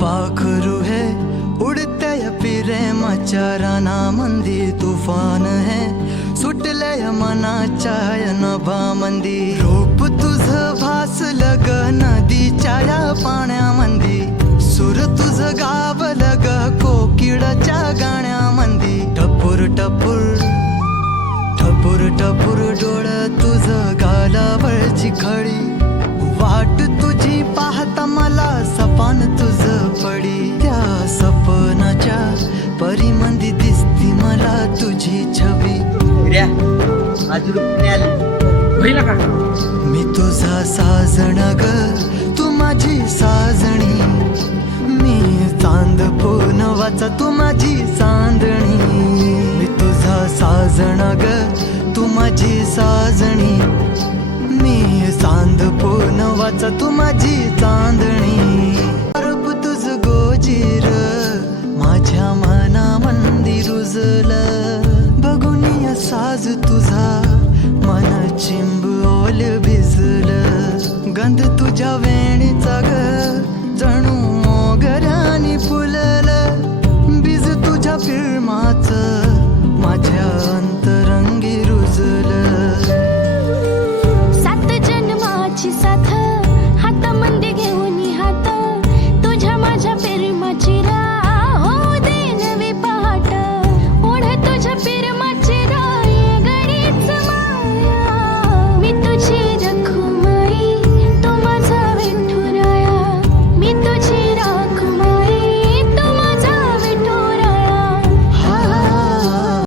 पाखरू है उडत्या या मचाराना मंदी तुफान है। सुटल्या मनाच्या नभा मंदी। रूप तुझ भासल ग नदीच्या या पाण्यामंदी सुर तुझ गावलं ग कोकिळच्या गाण्यामंदी टपूर टपूर टपूर टपूर डोळ तुझ गालावरची खळी वाट तुझी पाहता मला सपान तुझ परिमंदी दिसती मला तुझी छवी. मी तुझा साजण ग तू माझी साजणी. मी चांद वाचा तू माझी चांदणी. मी तुझा साजण ग तू माझी साजणी. मी चांद वाचा तू माझी चांदणी. साज तुझा मन चिंब चिंबोल भिजल. गंध तुझ्या वेणीचा ग जणू मोगरा